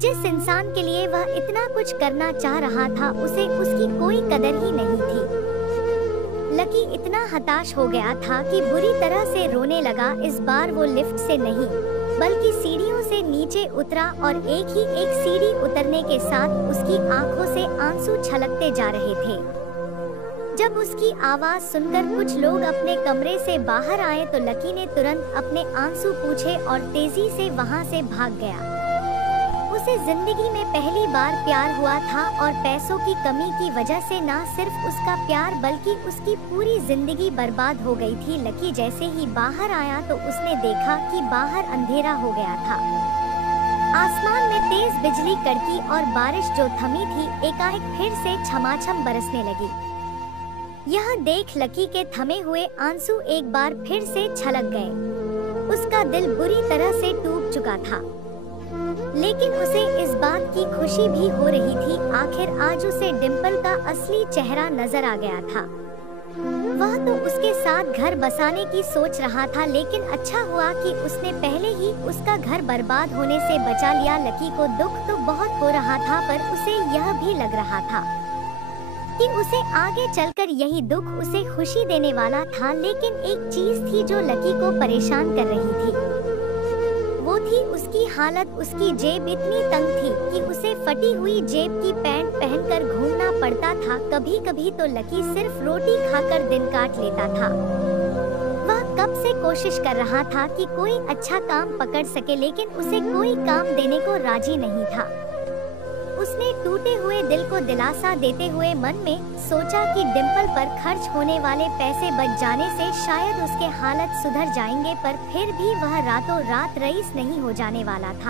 जिस इंसान के लिए वह इतना कुछ करना चाह रहा था उसे उसकी कोई कदर ही नहीं थी। लकी इतना हताश हो गया था कि बुरी तरह से रोने लगा। इस बार वो लिफ्ट से नहीं बल्कि सीढ़ियों से नीचे उतरा और एक सीढ़ी उतरने के साथ उसकी आंखों से आंसू छलकते जा रहे थे। जब उसकी आवाज सुनकर कुछ लोग अपने कमरे से बाहर आए तो लकी ने तुरंत अपने आंसू पूछे और तेजी से वहां से भाग गया। उसे जिंदगी में पहली बार प्यार हुआ था और पैसों की कमी की वजह से न सिर्फ उसका प्यार बल्कि उसकी पूरी जिंदगी बर्बाद हो गई थी। लकी जैसे ही बाहर आया तो उसने देखा कि बाहर अंधेरा हो गया था। आसमान में तेज बिजली कड़की और बारिश जो थमी थी एकाएक फिर से छमाछम बरसने लगी। यह देख लकी के थमे हुए आंसू एक बार फिर से छलक गए। उसका दिल बुरी तरह से टूट चुका था, लेकिन उसे इस बात की खुशी भी हो रही थी। आखिर आज उसे डिम्पल का असली चेहरा नजर आ गया था। वह तो उसके साथ घर बसाने की सोच रहा था, लेकिन अच्छा हुआ कि उसने पहले ही उसका घर बर्बाद होने से बचा लिया। लकी को दुख तो बहुत हो रहा था, पर उसे यह भी लग रहा था कि उसे आगे चलकर यही दुख उसे खुशी देने वाला था। लेकिन एक चीज थी जो लकी को परेशान कर रही थी, वो थी उसकी हालत। उसकी जेब इतनी तंग थी कि उसे फटी हुई जेब की पैंट पहनकर घूमना पड़ता था। कभी कभी तो लकी सिर्फ रोटी खाकर दिन काट लेता था। वह कब से कोशिश कर रहा था कि कोई अच्छा काम पकड़ सके, लेकिन उसे कोई काम देने को राजी नहीं था। उसने टूटे हुए दिल को दिलासा देते हुए मन में सोचा कि डिम्पल पर खर्च होने वाले पैसे बच जाने से शायद उसके हालत सुधर जाएंगे, पर फिर भी वह रातों रात रईस नहीं हो जाने वाला था।